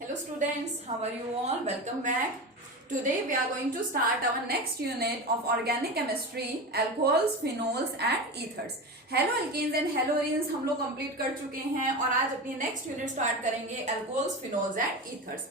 Hello students, how are you all? Welcome back. Today we are going to start our next unit of organic chemistry, alcohols, phenols and ethers. Hello alkenes and halogens हम लोग complete कर चुके हैं और आज अपनी next unit start करेंगे alcohols, phenols and ethers.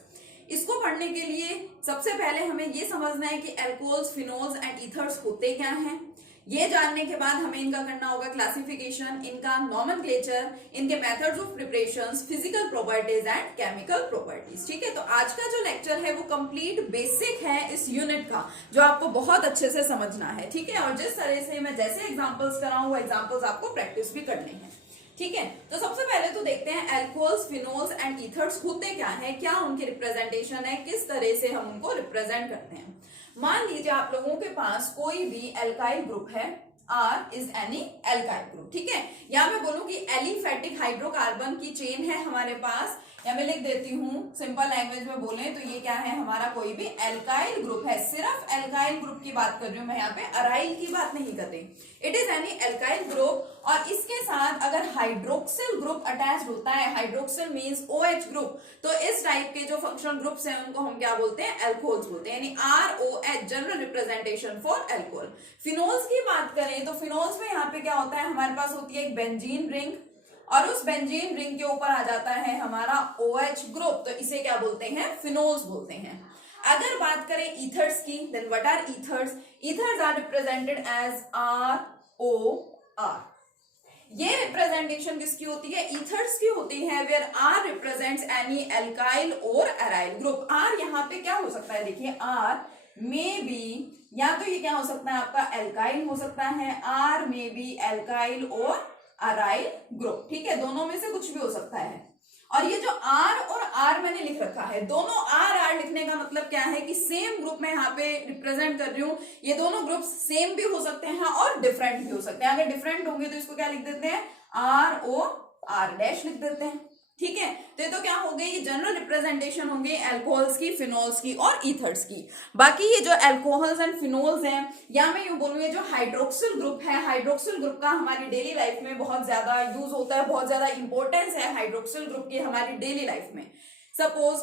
इसको पढ़ने के लिए सबसे पहले हमें ये समझना है कि alcohols, phenols and ethers होते क्या हैं. ये जानने के बाद हमें इनका करना होगा क्लासिफिकेशन, इनका नॉमेनक्लेचर, इनके methods of preparations, physical properties and chemical properties. ठीक है, तो आज का जो लेक्चर है वो कंप्लीट बेसिक है इस यूनिट का, जो आपको बहुत अच्छे से समझना है. ठीक है, और जिस तरह से मैं जैसे एग्जांपल्स कराऊं वो एग्जांपल्स आपको प्रैक्टिस भी करने हैं. ठीक है, तो सबसे पहले तो देखते हैं अल्कोहल्स, फिनोल्स एंड ईथर्स होते क्या है, क्या उनकी रिप्रेजेंटेशन है, किस तरह से हम उनको रिप्रेजेंट करते हैं. मान लीजिए आप लोगों के पास कोई भी एल्काइल ग्रुप है, R is any alkyl group. ठीक है, या मैं बोलूं कि एलिफेटिक हाइड्रोकार्बन की चेन है हमारे पास, या मैं लिख देती हूं सिंपल लैंग्वेज में बोले तो ये क्या है, हमारा कोई भी एल्काइल ग्रुप है. सिर्फ एल्काइल ग्रुप की बात कर रही हूं मैं, यहाँ पे अराइल की बात नहीं कर रही. It is any alkyl group और इसके साथ अगर हाइड्रोक्सिल ग्रुप अटैच होता है, हाइड्रोक्सिल मींस OH ग्रुप, तो इस टाइप के जो फंक्शनल ग्रुप्स हैं उनको हम क्या बोलते हैं, एल्कोहल्स बोलते हैं. यानी ROH general representation for alcohol. Phenols की बात करें तो फिनोल्स में यहाँ पे क्या होता है, हमारे पास होती है एक बेंजीन रिंग और उस बेंजीन रिंग के ऊपर आ जाता है हमारा OH ग्रुप, तो इसे क्या बोलते हैं, फिनोल्स बोलते हैं. अगर बात करें ईथर्स की, then what are ethers. Ethers are represented as ROR. ये रिप्रेजेंटेशन किसकी होती है, ईथर्स की होती है, where R represents any alkyl or aryl group. R यहाँ पे क्या हो सकता है, देखिए R मे बी, या तो ये क्या हो सकता है आपका एल्काइल हो सकता है, R may be alkyl or aryl group. ठीक है, दोनों में से कुछ भी हो सकता है. और ये जो R और R मैंने लिख रखा है, दोनों R लिखने का मतलब क्या है कि सेम ग्रुप में यहाँ पे रिप्रेजेंट कर रही हूँ. ये दोनों ग्रुप सेम भी हो सकते हैं और डिफरेंट भी हो सकते हैं. अगर डिफरेंट होंगे तो इसको क्या लिख देते हैं, ROR- लिख देते हैं. ठीक है, तो क्या हो गई, ये जनरल रिप्रेजेंटेशन होंगे अल्कोहल्स की, फिनोल्स की और ईथर्स की. बाकी ये जो अल्कोहल्स एंड फिनोल्स हैं, या मैं यूं बोलूं ये जो हाइड्रोक्सिल ग्रुप है, हाइड्रोक्सिल ग्रुप का हमारी डेली लाइफ में बहुत ज्यादा यूज होता है, बहुत ज्यादा इंपॉर्टेंस है हाइड्रोक्सिल ग्रुप की हमारी डेली लाइफ में. सपोज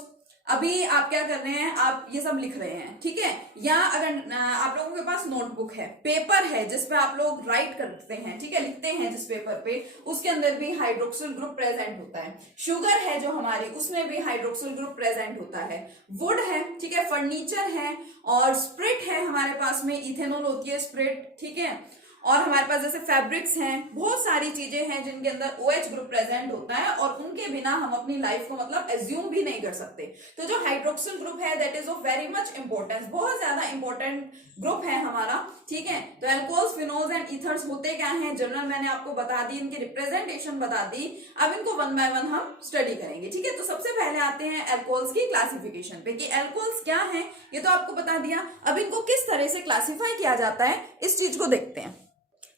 अभी आप क्या कर रहे हैं, आप ये सब लिख रहे हैं. ठीक है, या अगर आप लोगों के पास नोटबुक है, पेपर है जिसपे आप लोग राइट करते हैं, ठीक है, लिखते हैं जिस पेपर पे, उसके अंदर भी हाइड्रोक्सिल ग्रुप प्रेजेंट होता है. शुगर है जो हमारी, उसमें भी हाइड्रोक्सिल ग्रुप प्रेजेंट होता है. वुड है, ठीक है, फर्नीचर है, और स्प्रिट है हमारे पास में, इथेनॉल होती है स्प्रिट. ठीक है, और हमारे पास जैसे फैब्रिक्स हैं, बहुत सारी चीजें हैं जिनके अंदर OH ग्रुप प्रेजेंट होता है और उनके बिना हम अपनी लाइफ को मतलब एज्यूम भी नहीं कर सकते. तो जो हाइड्रोक्सिल ग्रुप है that is of very much importance, बहुत ज्यादा इंपॉर्टेंट ग्रुप है हमारा. ठीक है, तो अल्कोहल्स, फिनोल्स एंड ईथर्स होते क्या हैं, जनरल मैंने आपको बता दी, इनकी रिप्रेजेंटेशन बता दी. अब इनको वन बाय वन हम स्टडी करेंगे. ठीक है, तो सबसे पहले आते हैं अल्कोहल्स की क्लासिफिकेशन पे कि अल्कोहल्स क्या है, ये तो आपको बता दिया. अब इनको किस तरह से क्लासिफाई किया जाता है इस चीज को देखते हैं.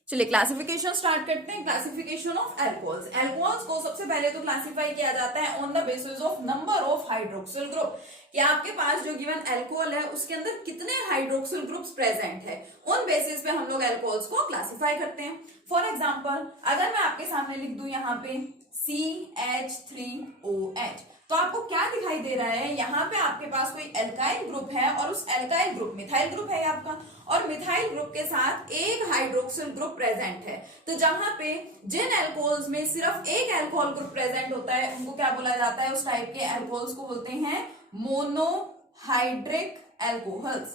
चलिए क्लासिफिकेशन स्टार्ट करते हैं. Classification of alcohols. अल्कोहल्स को सबसे पहले तो क्लासिफाई किया जाता है on the basis of number of hydroxyl group, कि आपके पास जो गिवन अल्कोहल है उसके अंदर कितने हाइड्रोक्सिल ग्रुप्स प्रेजेंट है, उन बेसिस पे हम लोग अल्कोहल्स को क्लासिफाई करते हैं. फॉर एग्जांपल अगर मैं आपके सामने लिख दूं यहाँ पे CH3OH, तो आपको क्या दिखाई दे रहा है, यहाँ पे आपके पास कोई एल्काइल ग्रुप है और उस एल्काइल ग्रुप, मिथाइल ग्रुप है आपका, और मिथाइल ग्रुप के साथ एक हाइड्रोक्सिल ग्रुप प्रेजेंट है. तो जहां पे जिन अल्कोहल्स में सिर्फ एक अल्कोहल ग्रुप प्रेजेंट होता है उनको क्या बोला जाता है, उस टाइप के अल्कोहल्स को बोलते हैं मोनोहाइड्रिक अल्कोहल्स.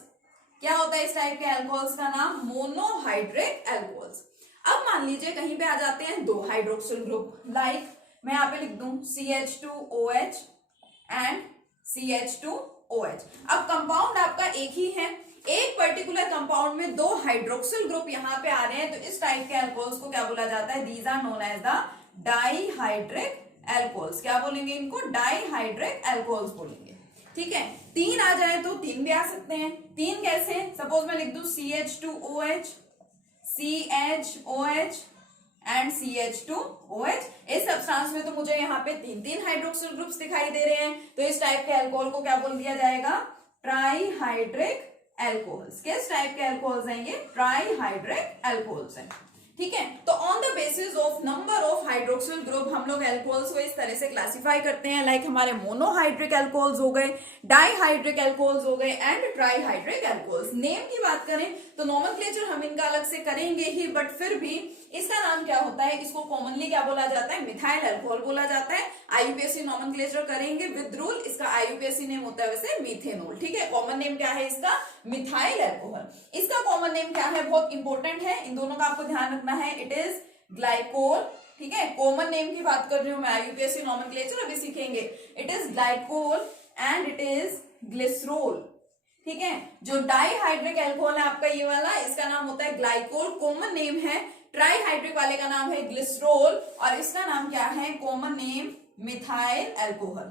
क्या होता है इस टाइप के अल्कोहल्स का नाम, मोनोहाइड्रिक अल्कोहल्स. अब मान लीजिए कहीं पे आ जाते हैं दो हाइड्रोक्सिल ग्रुप, लाइक मैं यहाँ पे लिख दूं CH2OH एंड CH2OH. अब कंपाउंड आपका एक ही है, एक पर्टिकुलर कंपाउंड में दो हाइड्रोक्सिल ग्रुप यहाँ पे आ रहे हैं, तो इस टाइप के अल्कोहल्स को क्या बोला जाता है, these are known as the dihydric alcohols. क्या बोलेंगे इनको, डाइहाइड्रिक अल्कोहल्स बोलेंगे. ठीक है, तीन आ जाए तो तीन भी आ सकते हैं. तीन कैसे, सपोज मैं लिख दूं CH2OH, CHOH एंड CH2OH. इस सब्सटेंस में तो मुझे यहाँ पे तीन तीन हाइड्रोक्सिल ग्रुप्स दिखाई दे रहे हैं, तो इस टाइप के अल्कोहल को क्या बोल दिया जाएगा, ट्राइहाइड्रिक अल्कोहल्स. किस टाइप के अल्कोहल्स हैं ये, ट्राइहाइड्रिक अल्कोहल्स हैं. ठीक है। तो on the basis of number of hydroxyl group हम लोग एल्कोहल्स को इस तरह से क्लासिफाई करते हैं, लाइक हमारे मोनोहाइड्रिक एल्कोहल्स हो गए, डाईहाइड्रिक एल्कोहल्स हो गए एंड ट्राईहाइड्रिक एल्कोहल्स। नेम की बात करें तो नोमेनक्लेचर हम इनका अलग से करेंगे ही, बट फिर भी इसका नाम क्या होता है, इसको कॉमनली क्या बोला जाता है, मिथाइल अल्कोहल बोला जाता है। आईयूपीएसी नोमेनक्लेचर करेंगे विद रूल, इसका आईयूपीएसी नेम होता है वैसे मीथेनॉल। ठीक है, कॉमन नेम क्या है इसका, मिथाइल अल्कोहल। इसका कॉमन नेम क्या है, बहुत इंपॉर्टेंट है, इन दोनों का आपको ध्यान रखना है, इट इज ग्लाइकोल। ठीक है, कॉमन नेम की बात कर रही हूं मैं, आईयूपीएसी नोमेनक्लेचर अभी सीखेंगे। It is glycol and it is glycerol. ठीक है, जो डाईहाइड्रिक एल्कोहल है आपका ये वाला, इसका नाम होता है ग्लाइकोल, कॉमन नेम है। ट्राईहाइड्रिक वाले का नाम है ग्लिसरोल और इसका नाम क्या है, कॉमन नेम मिथाइल अल्कोहल।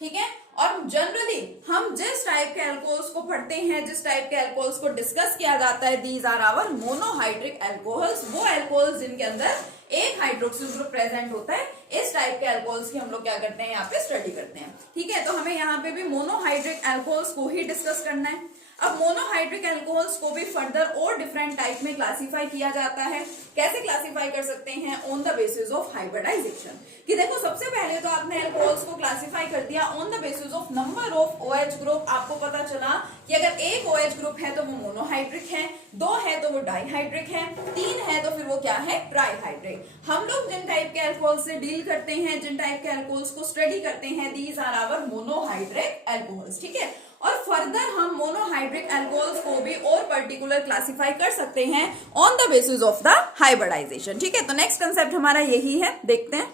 ठीक है, और जनरली हम जिस टाइप के अल्कोहल्स को पढ़ते हैं, जिस टाइप के अल्कोहल्स को डिस्कस किया जाता है, these are our monohydric alcohols. वो अल्कोहल्स जिनके अंदर एक हाइड्रोक्सिल ग्रुप प्रेजेंट होता है, इस टाइप के अल्कोहल्स की हम लोग क्या करते हैं, यहाँ पे स्टडी करते हैं। ठीक है, तो हमें यहाँ पे भी मोनोहाइड्रिक अल्कोहल्स को ही डिस्कस करना है। अब मोनोहाइड्रिक अल्कोहल्स को भी फर्दर और डिफरेंट टाइप में क्लासिफाई किया जाता है। कैसे क्लासिफाई कर सकते हैं, on the basis of hybridization. कि देखो सबसे पहले तो आपने अल्कोहल्स को क्लासिफाई कर दिया on the basis of number of OH group. आपको पता चला कि अगर एक OH ग्रुप है तो वो मोनोहाइड्रिक है, 2 है तो वो डाईहाइड्रिक है, 3 है तो फिर वो क्या है, ट्राईहाइड्रिक। हम लोग जिन टाइप के अल्कोहल से डील करते हैं, जिन टाइप के अल्कोहल्स को स्टडी करते हैं, these are our monohydric alcohols. ठीक है, और फर्दर हम मोनोहाइड्रिक अल्कोहल्स को भी और पर्टिकुलर क्लासिफाई कर सकते हैं on the basis of the hybridization. ठीक है, तो नेक्स्ट कंसेप्ट हमारा यही है, देखते हैं।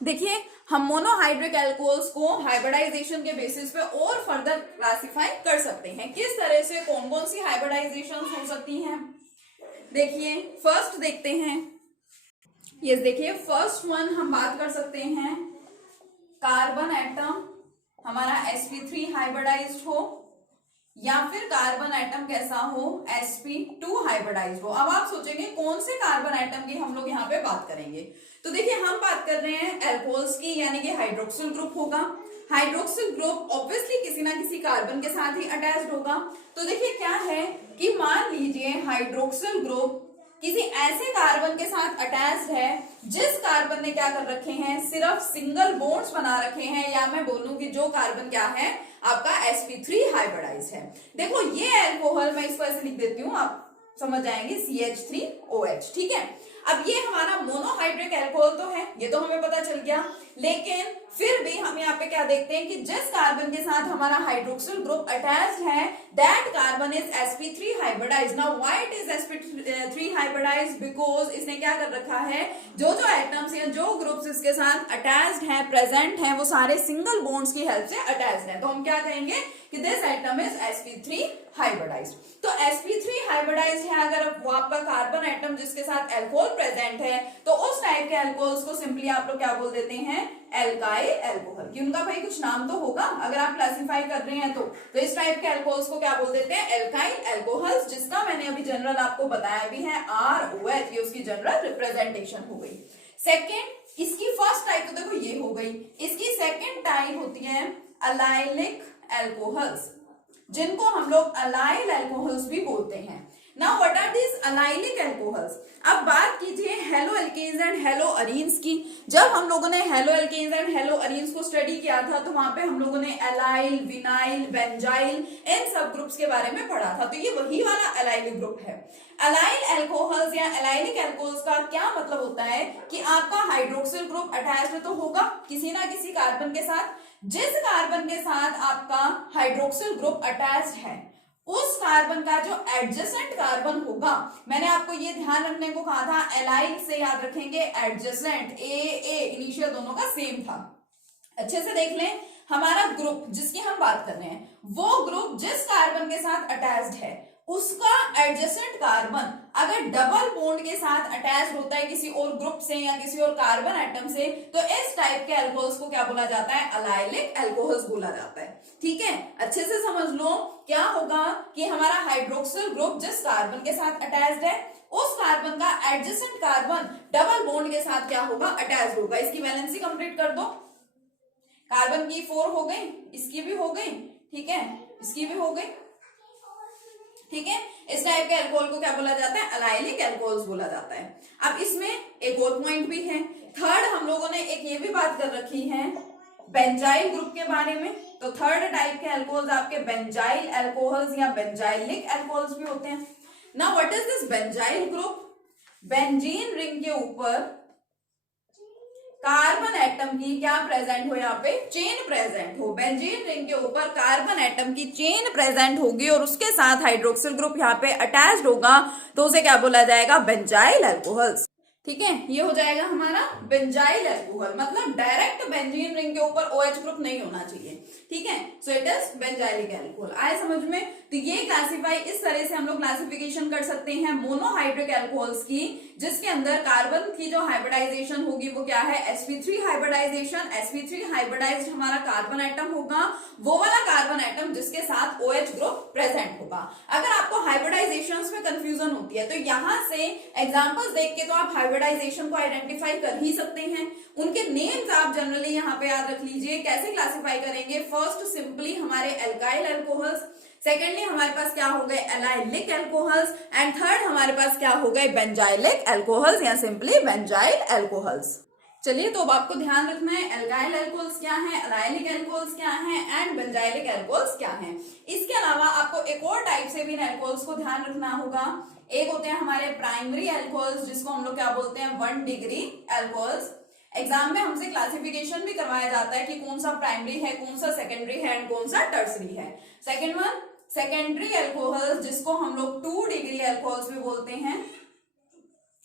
देखिए, हम मोनोहाइड्रिक अल्कोहल्स को हाइब्रिडाइजेशन के बेसिस पे और फर्दर क्लासिफाई कर सकते हैं। किस तरह से, कौन कौन सी हाइब्रिडाइजेशन हो सकती हैं, देखिए फर्स्ट देखते हैं। ये देखिए फर्स्ट वन हम बात कर सकते हैं, कार्बन एटम हमारा sp3 हाइब्रिडाइज्ड हो या फिर कार्बन एटम कैसा हो, sp2 हाइब्रिडाइज्ड हो। अब आप सोचेंगे कौन से कार्बन एटम की हम लोग यहाँ पे बात करेंगे, तो देखिए हम बात कर रहे हैं अल्कोहल्स की, यानी कि हाइड्रोक्सिल ग्रुप होगा। हाइड्रोक्सिल ग्रुप ऑब्वियसली किसी ना किसी कार्बन के साथ ही अटैच्ड होगा। तो देखिए क्या है कि मान लीजिए हाइड्रोक्सिल ग्रुप किसी ऐसे कार्बन के साथ अटैच्ड है जिस कार्बन ने क्या कर रखे हैं, सिर्फ सिंगल बॉन्ड्स बना रखे हैं, या मैं बोलूं कि जो कार्बन क्या है आपका sp3 हाइब्रिडाइज है। देखो ये अल्कोहल, मैं इसको ऐसे लिख देती हूँ, आप समझ जाएंगे, CH3OH। ठीक है, अब ये हमारा मोनोहाइड्रिक अल्कोहल तो है, ये तो हमें पता चल गया, लेकिन फिर भी हम यहाँ पे क्या देखते हैं कि जिस कार्बन के साथ हमारा हाइड्रोक्सिल ग्रुप अटैच्ड है, that carbon is sp3 hybridise. Now why it is sp3 hybridise, because इसने क्या कर रखा है, जो जो एटम्स या जो ग्रुप्स इसके साथ अटैच्ड हैं, प्रेजेंट हैं, वो सारे सिंगल बॉन्ड्स की हेल्प से अटैच्ड हैं। तो हम क्या कहेंगे कि this atom is sp3 hybridise. तो sp3 हाइब्रिडाइज है अगर वो आपका कार्बन एटम जिसके साथ अल्कोहल प्रेजेंट है, तो उस टाइप के अल्कोहल्स को सिंपली आप लोग क्या बोल देते हैं, एल्काइल अल्कोहल। कि उनका भाई कुछ नाम तो होगा अगर आप क्लासिफाई कर रहे हैं तो इस टाइप के अल्कोहल्स को क्या बोल देते हैं, एल्काइल अल्कोहल्स, जिसका मैंने अभी जनरल आपको बताया भी है ROH, ये उसकी जनरल रिप्रेजेंटेशन हो गई। सेकेंड, इसकी फर्स्ट टाइप तो देखो ये हो गई, इसकी सेकेंड टाइप होती है अलाइलिक अल्कोहल्स, जिनको हम लोग अलाइल अल्कोहल्स भी बोलते हैं। Now what are this allylic alcohols. अब बात कीजिए halo alkenes and halo arenes की। जब हम लोगों ने halo alkenes and halo arenes को स्टडी किया था तो वहां पे हम लोगों ने एलाइल, विनाइल, बेंजाइल, इन सब ग्रुप्स के बारे में पढ़ा था। तो ये वही वाला एलाइलिक ग्रुप है। अलाइल अल्कोहल्स या एलाइलिक अल्कोहल्स का क्या मतलब होता है कि आपका हाइड्रोक्सिल ग्रुप अटैच्ड तो होगा किसी ना किसी कार्बन के साथ, जिस कार्बन के साथ आपका हाइड्रोक्सिल ग्रुप अटैच्ड है उस कार्बन का जो एडजेसेंट कार्बन होगा, मैंने आपको ये ध्यान रखने को कहा था, एलाइल से याद रखेंगे एडजेसेंट, ए इनिशियल दोनों का सेम था। अच्छे से देख लें, हमारा ग्रुप जिसकी हम बात कर रहे हैं, वो ग्रुप जिस कार्बन के साथ अटैच्ड है उसका एडजेसेंट कार्बन अगर डबल बॉन्ड के साथ अटैच होता है किसी और ग्रुप से या किसी और कार्बन एटम से, तो इस टाइप के अल्कोहल्स को क्या बोला जाता है, अलाइलिक अल्कोहल्स बोला जाता है। ठीक है, अच्छे से समझ लो क्या होगा कि हमारा हाइड्रोक्सिल ग्रुप जिस कार्बन के साथ अटैच्ड है उस कार्बन का एडजेसेंट कार्बन डबल बॉन्ड के साथ क्या होगा, अटैच होगा। इसकी वैलेंसी कंप्लीट कर दो, कार्बन की 4 हो गई, इसकी भी हो गई, ठीक है, इसकी भी हो गई, ठीक है, इस टाइप के अल्कोहल को क्या बोला जाता है, अलाइलिक अल्कोहल्स बोला जाता है। अब इसमें एक और पॉइंट भी है, थर्ड हम लोगों ने एक ये भी बात कर रखी है बेंजाइल ग्रुप के बारे में। तो थर्ड टाइप के अल्कोहल्स आपके बेंजाइल अल्कोहल्स या बेंजाइलिक अल्कोहल्स भी होते हैं। Now what is this benzyl group? Benzene ring के ऊपर कार्बन एटम की क्या प्रेजेंट हो, यहाँ पे चेन प्रेजेंट हो। बेंजीन रिंग के ऊपर कार्बन एटम की चेन प्रेजेंट होगी और उसके साथ हाइड्रोक्सिल ग्रुप यहाँ पे अटैच्ड होगा, तो उसे क्या बोला जाएगा, बेंजाइल अल्कोहल्स। ठीक है, ये हो जाएगा हमारा बेंजाइल अल्कोहल, मतलब डायरेक्ट बेंजीन रिंग के ऊपर OH ग्रुप नहीं होना चाहिए। ठीक है, so it is benzylic alcohol. आए समझ में? तो ये क्लासिफाई इस तरह से हम लोग क्लासिफिकेशन कर सकते हैं मोनोहाइड्रिक अल्कोहल्स की, जिसके अंदर कार्बन की जो हाइब्रिडाइजेशन होगी वो क्या है, sp3 हाइब्रिडाइजेशन। sp3 हाइब्रिडाइज्ड हमारा कार्बन एटम होगा, वो वाला कार्बन एटम जिसके साथ OH ग्रुप प्रेजेंट होगा। अगर आपको हाइब्रिडाइजेशंस में कंफ्यूजन होती है तो यहां से एग्जांपल्स देख के तो आप हाइब्रिडाइजेशन को आइडेंटिफाई कर ही सकते हैं। उनके नेम्स आप जनरली यहाँ पे याद रख लीजिए। कैसे क्लासिफाई करेंगे? फर्स्ट सिंपली हमारे एल्काइल अल्कोहल्स, सेकेंडली हमारे पास क्या हो गए, एलाइलिक अल्कोहल्स, एंड थर्ड हमारे पास क्या हो गए, बेंजाइलिक अल्कोहल्स या सिंपली बेंजाइल अल्कोहल्स। चलिए, तो अब आपको ध्यान रखना है एल्काइल अल्कोहल्स क्या है, एलाइलिक अल्कोहल्स क्या है एंड बेंजाइलिक अल्कोहल्स क्या है। इसके अलावा आपको एक और टाइप से भी इन अल्कोहल्स को ध्यान रखना होगा। एक होते हैं हमारे प्राइमरी अल्कोहल्स, जिसको हम लोग क्या बोलते हैं, 1 डिग्री अल्कोहल्स। एग्जाम में हमसे क्लासिफिकेशन भी करवाया जाता है कि कौन सा प्राइमरी है, कौन सा सेकेंडरी है एंड कौन सा टर्सरी है। सेकेंड वन सेकेंडरी अल्कोहल्स, जिसको हम लोग 2 डिग्री अल्कोहल्स भी बोलते हैं,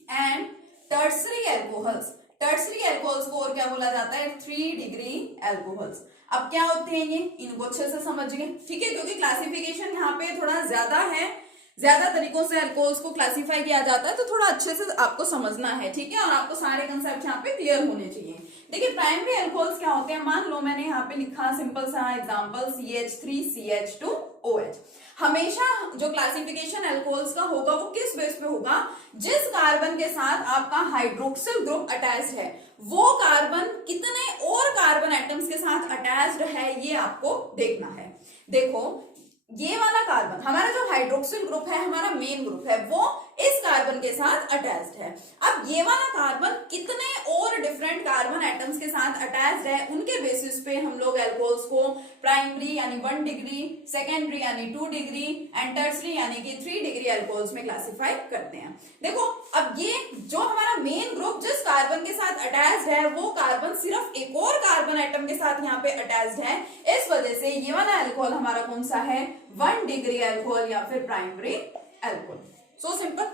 and tertiary alcohols, tertiary alcohols को और क्या बोला जाता है, 3 डिग्री अल्कोहल्स। अब क्या होते हैं ये, इनको अच्छे से समझिए। ठीक है, क्योंकि क्लासिफिकेशन यहाँ पे थोड़ा ज्यादा है, ज्यादा तरीकों से अल्कोहल्स को क्लासिफाई किया जाता है, तो थोड़ा अच्छे से आपको समझना है। ठीक है, और आपको सारे कंसेप्ट यहाँ पे क्लियर होने चाहिए। देखिए, प्राइमरी अल्कोहल्स क्या होते हैं, मान लो मैंने यहाँ पे लिखा सिंपल सा एग्जांपल CH3CH2OH। हमेशा जो क्लासिफिकेशन अल्कोहल्स का होगा वो किस बेस पे होगा, जिस कार्बन के साथ आपका हाइड्रोक्सिल ग्रुप अटैच्ड है वो कार्बन कितने और कार्बन एटम्स के साथ अटैच्ड है, ये आपको देखना है। देखो, ये वाला कार्बन हमारा जो हाइड्रोक्सिल ग्रुप है, हमारा मेन ग्रुप है, वो इस कार्बन के साथ अटैच्ड है। अब ये वाला कार्बन कितने और डिफरेंट कार्बन एटम्स के साथ अटैच्ड है, उनके बेसिस पे हम लोग अल्कोहल्स को प्राइमरी यानी 1 डिग्री, सेकेंडरी यानी 2 डिग्री एंड टर्सरी यानी कि 3 डिग्री अल्कोहल्स में क्लासिफाई करते हैं। देखो, अब ये जो हमारा मेन ग्रुप जिस कार्बन के साथ अटैच्ड है, वो कार्बन सिर्फ एक और कार्बन एटम के साथ यहाँ पे अटैच्ड है। इस वजह से ये वाला अल्कोहल हमारा कौन सा है, 1 डिग्री अल्कोहल या फिर प्राइमरी अल्कोहल। So simple.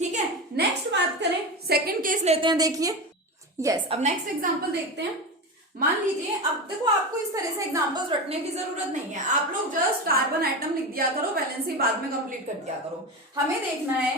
ठीक है, नेक्स्ट बात करें, सेकंड केस लेते हैं। देखिए, यस, अब नेक्स्ट एग्जांपल देखते हैं। मान लीजिए, अब देखो आपको इस तरह से एग्जांपल्स रटने की जरूरत नहीं है, आप लोग जस्ट कार्बन एटम लिख दिया करो, वैलेंसी बाद में कंप्लीट कर दिया करो। हमें देखना है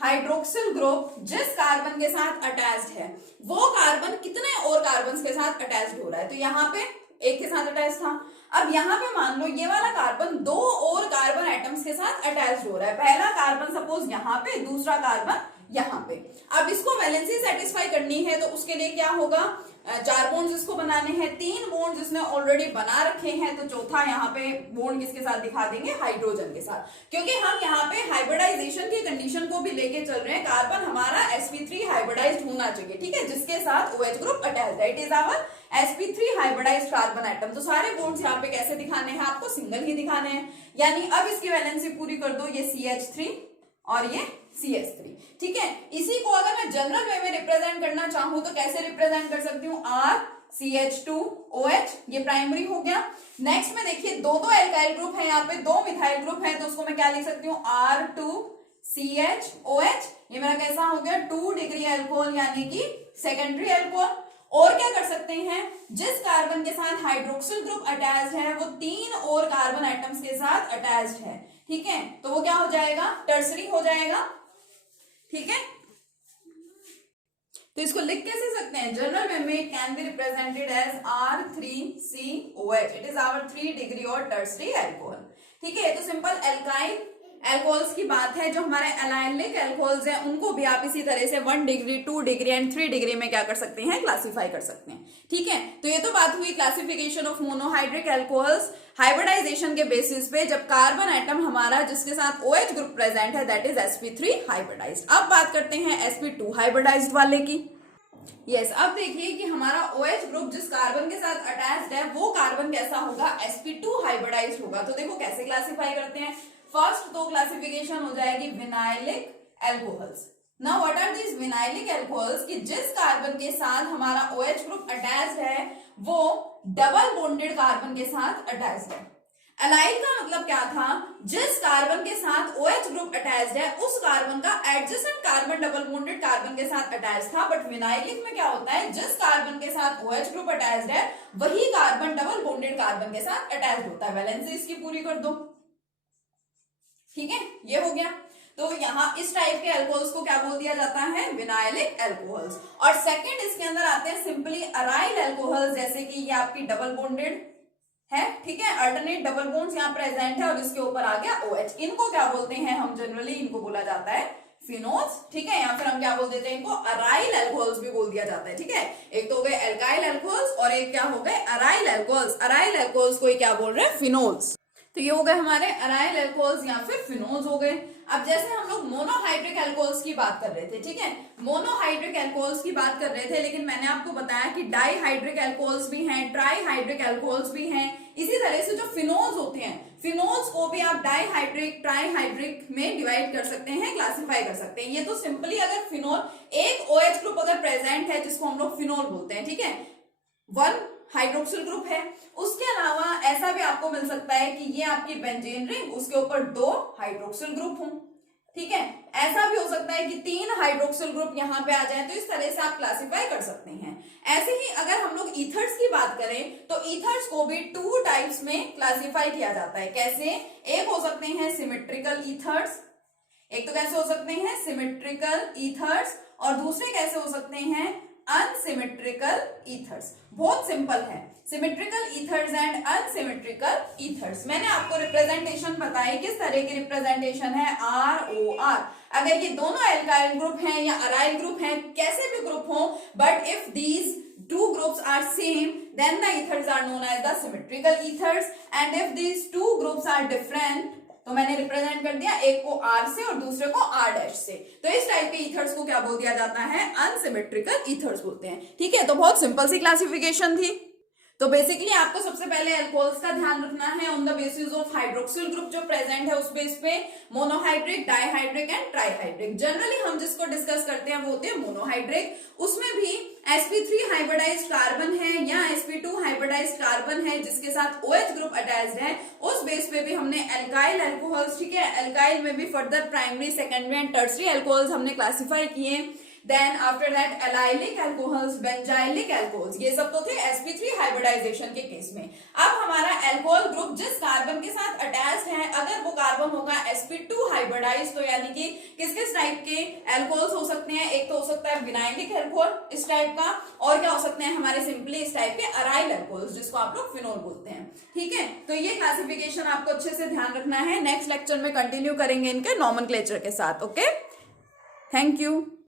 हाइड्रोक्सिल ग्रुप जिस कार्बन के साथ अटैच्ड है, वो कार्बन कितने और कार्बन के साथ अटैच्ड हो रहा है। तो यहाँ पे एक के साथ अटैच था, अब यहाँ पे मान लो ये वाला कार्बन 2 और कार्बन एटम्स के साथ अटैच्ड हो रहा है। पहला कार्बन सपोज यहाँ पे, दूसरा कार्बन यहाँ पे। अब इसको वैलेंसी सेटिस्फाई करनी है तो उसके लिए क्या होगा, 4 बॉन्ड्स इसको बनाने हैं, 3 बॉन्ड्स इसने ऑलरेडी बना रखे हैं, तो चौथा यहाँ पे बॉन्ड किसके साथ दिखा देंगे, हाइड्रोजन के साथ। क्योंकि हम यहाँ पे हाइब्रिडाइजेशन की कंडीशन को भी लेके चल रहे हैं, कार्बन हमारा sp3 हाइब्रिडाइज्ड होना चाहिए। ठीक है, जिसके साथ OH ग्रुप अटैच्ड है, it is our sp3 hybridized carbon atom. तो सारे बॉन्ड्स यहाँ पे कैसे दिखाने हैं, आपको सिंगल ही दिखाने हैं। यानी अब इसकी वैलेंसी पूरी कर दो, ये CH3 और ये CH3। ठीक है, इसी को अगर मैं जनरल वे में रिप्रेजेंट करना चाहूं तो कैसे रिप्रेजेंट कर सकती हूँ, RCH2OH, ये प्राइमरी हो गया। नेक्स्ट में देखिए, दो एल्काइल ग्रुप है, यहाँ पे 2 मिथाइल ग्रुप है, तो उसको मैं क्या लिख सकती हूँ, R2CHOH। ये मेरा कैसा हो गया, 2 डिग्री अल्कोहल यानी कि सेकेंडरी अल्कोहल। और क्या कर सकते हैं, जिस कार्बन के साथ हाइड्रोक्सिल ग्रुप अटैच्ड है वो 3 और कार्बन एटम्स के साथ अटैच्ड है। ठीक है, तो वो क्या हो जाएगा, टर्सरी हो जाएगा। ठीक है, तो इसको लिख कैसे सकते हैं, जनरल वे में it can be represented as R3COH। It is our 3 degree और टर्सरी अल्कोहल। ठीक है, तो सिंपल एल्काइल एल्कोहल्स की बात है, जो हमारे एलाइलिक एल्कोहल्स हैं उनको भी आप इसी तरह से 1 डिग्री 2 डिग्री एंड 3 डिग्री में क्या कर सकते हैं, क्लासिफाई कर सकते हैं। ठीक है, तो ये तो बात हुई classification of monohydric alcohols hybridization के बेसिस पे, जब कार्बन एटम हमारा जिसके साथ OH ग्रुप प्रेजेंट है दैट इज sp3 हाइब्रिडाइज्ड। अब बात करते हैं sp2 हाइब्रिडाइज्ड वाले की। यस, अब देखिए कि हमारा OH ग्रुप जिस कार्बन के साथ अटैच्ड है वो कार्बन कैसा होगा, sp2 हाइब्रिडाइज्ड होगा। तो देखो कैसे क्लासिफाई करते हैं। फर्स्ट तो क्लासिफिकेशन हो जाएगी vinylic alcohols. Now what are these vinylic alcohols, कि जिस कार्बन के साथ हमारा OH ग्रुप अटैच्ड है वो डबल बॉन्डेड कार्बन के साथ अटैच्ड है। एलाइल का मतलब क्या था, जिस कार्बन के साथ OH ग्रुप अटैच्ड है उस कार्बन का adjacent carbon double bonded carbon के साथ अटैच था। बट विनाइलिक में क्या होता है, जिस कार्बन के साथ OH ग्रुप अटैच्ड है वही कार्बन डबल बॉन्डेड कार्बन के साथ अटैच्ड होता है। वैलेंसी इसकी पूरी कर दो। ठीक है, ये हो गया। तो यहाँ इस टाइप के अल्कोहल्स को क्या बोल दिया जाता है, विनाइलिक अल्कोहल्स। और सेकंड इसके अंदर आते हैं सिंपली अराइल अल्कोहल्स, जैसे कि ये आपकी डबल बॉन्डेड है। ठीक है, अल्टरनेट डबल बॉन्ड्स यहाँ प्रेजेंट है और इसके ऊपर आ गया OH। इनको क्या बोलते हैं हम, जनरली इनको बोला जाता है फिनोल्स। ठीक है, या फिर हम क्या बोल देते हैं, इनको अराइल अल्कोहल्स भी बोल दिया जाता है। ठीक है, एक तो हो गए एल्काइल अल्कोहल्स और एक क्या हो गए अराइल अल्कोहल्स। अराइल अल्कोहल्स को क्या बोल रहे हैं, फिनोल्स। तो ये हो गए हमारे अराइल अल्कोहल्स या फिर फिनोल्स हो गए। अब जैसे हम लोग मोनोहाइड्रिक अल्कोहल्स की बात कर रहे थे, ठीक है, मोनोहाइड्रिक अल्कोहल्स की बात कर रहे थे, लेकिन मैंने आपको बताया कि डाईहाइड्रिक अल्कोहल्स भी हैं, ट्राईहाइड्रिक अल्कोहल्स भी हैं। इसी तरह से जो फिनोल्स होते हैं, फिनोल्स को भी आप डाईहाइड्रिक ट्राईहाइड्रिक में डिवाइड कर सकते हैं, क्लासिफाई कर सकते हैं। ये तो सिंपली अगर फिनोल एक OH ग्रुप अगर प्रेजेंट है जिसको हम लोग फिनोल बोलते हैं, ठीक है, 1 हाइड्रोक्सिल ग्रुप है। उसके अलावा ऐसा भी आपको मिल सकता है कि ये आपकी बेंजीन रिंग, उसके ऊपर 2 हाइड्रोक्सिल ग्रुप हों। ठीक है, ऐसा भी हो सकता है कि 3 हाइड्रोक्सिल ग्रुप यहाँ पे आ जाए। तो इस तरह से आप क्लासिफाई कर सकते हैं। ऐसे ही अगर हम लोग ईथर्स की बात करें तो ईथर्स को भी 2 टाइप्स में क्लासिफाई किया जाता है। कैसे, एक हो सकते हैं सिमेट्रिकल ईथर्स, एक तो कैसे हो सकते हैं सिमेट्रिकल ईथर्स, और दूसरे कैसे हो सकते हैं अनसिमेट्रिकल ईथर्स। बहुत सिंपल है, symmetrical ethers and unsymmetrical ethers. मैंने आपको रिप्रेजेंटेशन बताई, किस तरह की रिप्रेजेंटेशन है, ROR। अगर ये दोनों एल्काइल ग्रुप हैं या अराइल ग्रुप हैं, कैसे भी ग्रुप हो, but if these 2 groups are same then the ethers are known as the symmetrical ethers, and if these 2 groups are different, तो मैंने रिप्रेजेंट कर दिया, एक को R से और दूसरे को R' से। तो इस टाइप के ईथर्स को क्या बोल दिया जाता है, अनसिमेट्रिकल ईथर्स बोलते हैं। ठीक है, तो बहुत सिंपल सी क्लासिफिकेशन थी। तो बेसिकली आपको सबसे पहले अल्कोहल्स का ध्यान रखना है on the basis of hydroxyl group जो प्रेजेंट है उस बेस पे, monohydric, dihydric and trihydric. Generally हम जिसको डिस्कस करते हैं वो होते हैं मोनोहाइड्रिक। उसमें भी sp3 हाइब्रिडाइज्ड कार्बन है या sp2 हाइब्रिडाइज्ड कार्बन है जिसके साथ OH ग्रुप अटैच्ड है, उस बेस पे भी हमने एल्काइल अल्कोहल्स, ठीक है, एल्काइल में भी further primary, secondary and tertiary alcohols हमने क्लासिफाई किए। Then after that allylic alcohols, benzylic alcohols, ये सब तो थे sp3 हाइब्रिडाइजेशन के केस में। अब हमारा अल्कोहल ग्रुप जिस कार्बन के साथ अटैच्ड है, अगर वो कार्बन होगा sp2 हाइब्रिडाइज, तो यानी कि किस किस टाइप के अल्कोहल्स हो सकते हैं, एक तो हो सकता है विनाइलिक अल्कोहल इस टाइप का, और क्या हो सकते हैं हमारे सिंपली इस टाइप के अराइल अल्कोहल्स जिसको आप लोग फिनोल बोलते हैं। ठीक है, तो ये क्लासिफिकेशन आपको अच्छे से ध्यान रखना है। नेक्स्ट लेक्चर में कंटिन्यू करेंगे इनके नॉमेनक्लेचर के साथ। Okay, thank you.